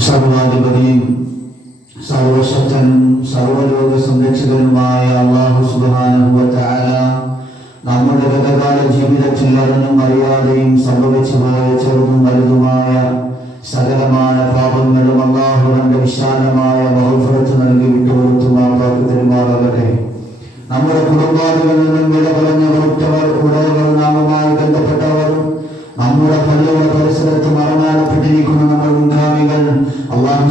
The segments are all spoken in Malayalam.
സർവാധിപതിയും സർവശക്തനും സർവലോക സംരക്ഷകനുമായ അള്ളാഹു സുബാനുഭവത്തായ നമ്മുടെ ഗതകാല ജീവിതത്തിൽ അറിഞ്ഞും അറിയാതെയും സംഭവിച്ചു പോയ ചെറുതും വലുതുമായ സകലമായ പാപങ്ങളും അള്ളാഹുവിന്റെ വിശാലമായ കുടുംബാദികളിൽ നിന്നും വിട പറഞ്ഞവർ ഉറ്റവർ ഉടയവർ നാമുമായി ബന്ധപ്പെട്ടവർ നമ്മുടെ പള്ളിയുടെ പരിസരത്ത് മരണപ്പെട്ടിരിക്കുന്ന നമ്മുടെ മുൻഗാമികൾ അള്ളാഹു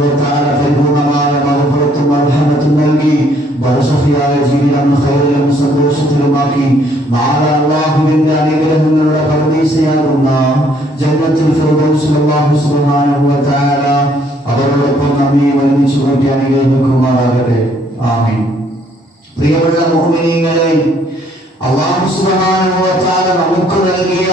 വ തആല പരിപൂർണമായ മഹഫറത്തും അർഹമത്തും നൽകി ബലസഫിയായ ജീവിതം ഖൈറിലും സന്തോഷത്തിലുമാക്കി നാളെ അള്ളാഹുവിന്റെ അനുഗ്രഹങ്ങളുടെ പരദീശയാകുന്ന തആല അവരോടൊപ്പം നമ്മെ ഒരുമിച്ച് കൂട്ടി അനുഗ്രഹിക്കുമാറാകട്ടെ ആമീൻ. പ്രിയമുള്ള മുഅ്മിനീങ്ങളെ അള്ളാഹു തആല നമുക്ക് നൽകിയ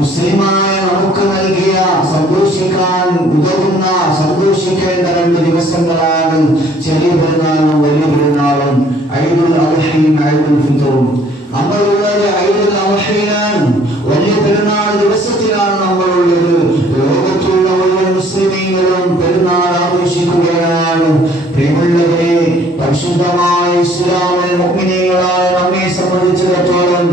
മുസ്ലിമായ നമുക്ക് നൽകിയ സന്തോഷിക്കാൻ ഉതകുന്ന സന്തോഷിക്കേണ്ട രണ്ട് ദിവസങ്ങളാണ് ചെറിയ പെരുന്നാളും വലിയ പെരുന്നാളും. ഐദുൽ അവഹയും ഐദുൽ ഫിത്തറും നമ്മളുള്ളത് ഐദുൽ അവഹയിലാണ് വലിയ പെരുന്നാൾ ദിവസത്തിലാണ് നമ്മളുള്ളത്. ലോകത്തുള്ള മുഴുവൻ മുസ്ലിമീങ്ങളും പെരുന്നാൾ ആഘോഷിക്കുകയാണ്. പ്രിയമുള്ളവരെ പരിശുദ്ധമായ ഇസ്ലാമിൽ മുഅ്മിനീങ്ങളായ നമ്മെ സംബന്ധിച്ചിടത്തോളം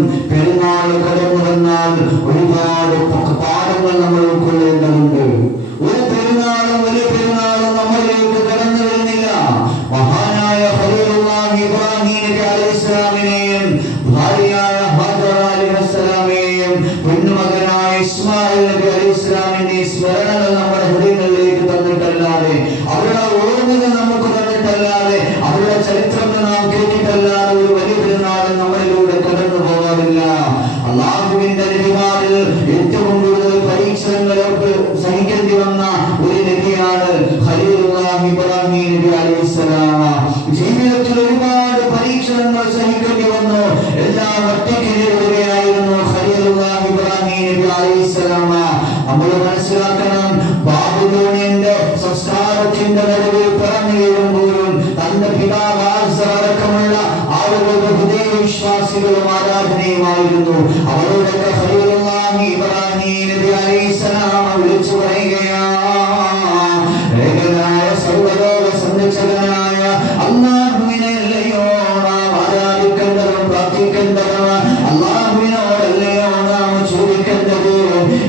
needed to do.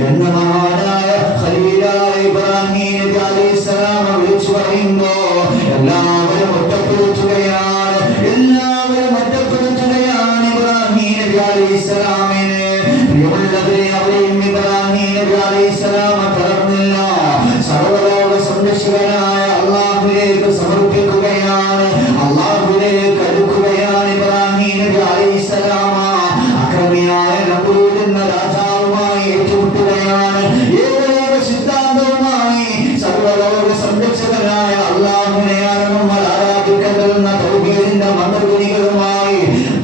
എന്ന്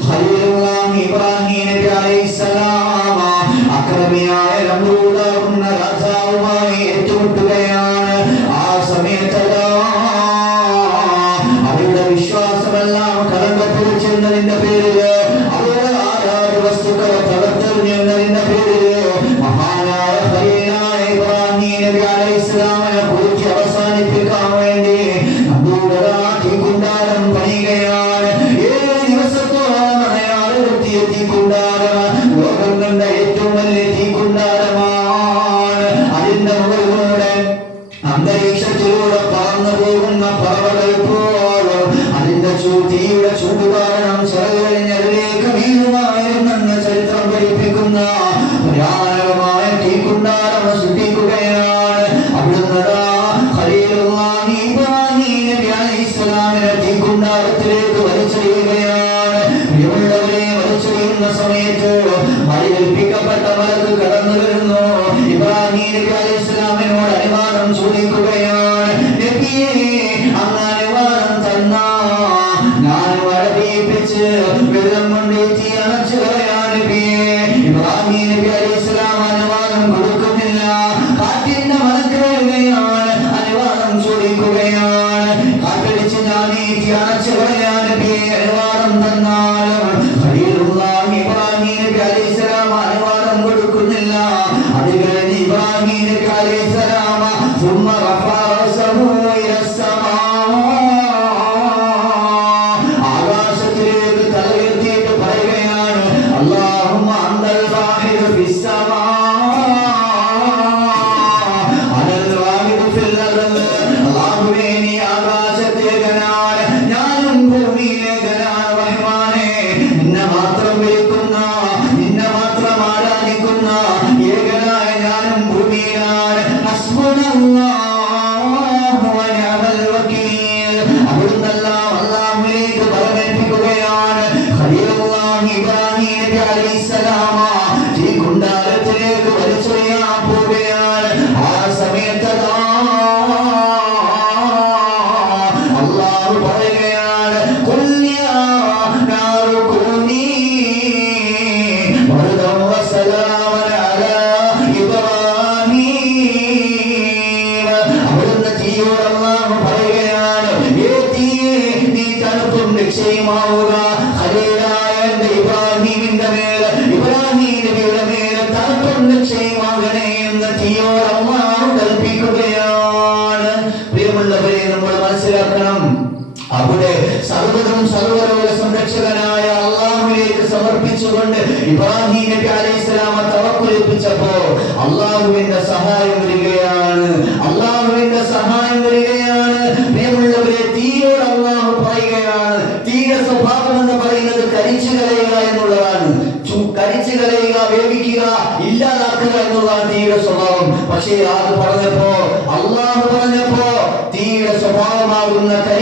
ഖലീലുള്ളാഹി ഇബ്രാഹിം നബി അലൈഹിസ്സലാം അക്രമിയായ നമ്രൂദ് എന്ന രാജാവുമായി ഏറ്റുമുട്ടുകയാണ് ആ സമയത്തതാ അവരുടെ വിശ്വാസമെല്ലാം കളങ്കപ്പെടുത്തുന്നതിന്റെ പേരിൽ അവരുടെ ആരാധ വസ്തുക്കളെ തകർത്തെറിഞ്ഞതിന്റെ അന്തരീക്ഷത്തിലൂടെ പറന്നു പോകുന്ന പറവകൾ പോലും അതിന്റെ ചൂട്ടിയുടെ ചൂട് കാരണം ചെറുകഴിഞ്ഞതിലേക്ക് വീഴുമായിരുന്നെന്ന് ചരിത്രം പഠിപ്പിക്കുന്ന ഭയാനകമായ തീക്കുണ്ടാരം സമർപ്പിച്ചുകൊണ്ട് ഇബ്രാഹിം നബി അലൈഹിസ്സലാമ തവക്കുലിപ്പിച്ചപ്പോ അള്ളാഹുവിന്റെ സഹായം വരികയാണ്. അള്ളാഹുവിന്റെ സഹായം വരികയാണ്. പ്രിയമുള്ളവരെ തീയോട് അള്ളാഹു പറയുകയാണ്. തീയ സ്വഭാവം എന്ന് പറയുന്നത് കരിച്ചു കളയുക എന്നുള്ളതാണ്. കരിച്ചു കളയുക വേവിക്കുക ഇല്ലാതാക്കുക എന്നുള്ളതാണ് തീയുടെ സ്വഭാവം. പക്ഷേ അത് പറഞ്ഞപ്പോ അള്ളാഹു പറഞ്ഞപ്പോ തീയുടെ സ്വഭാവമാകുന്ന കരി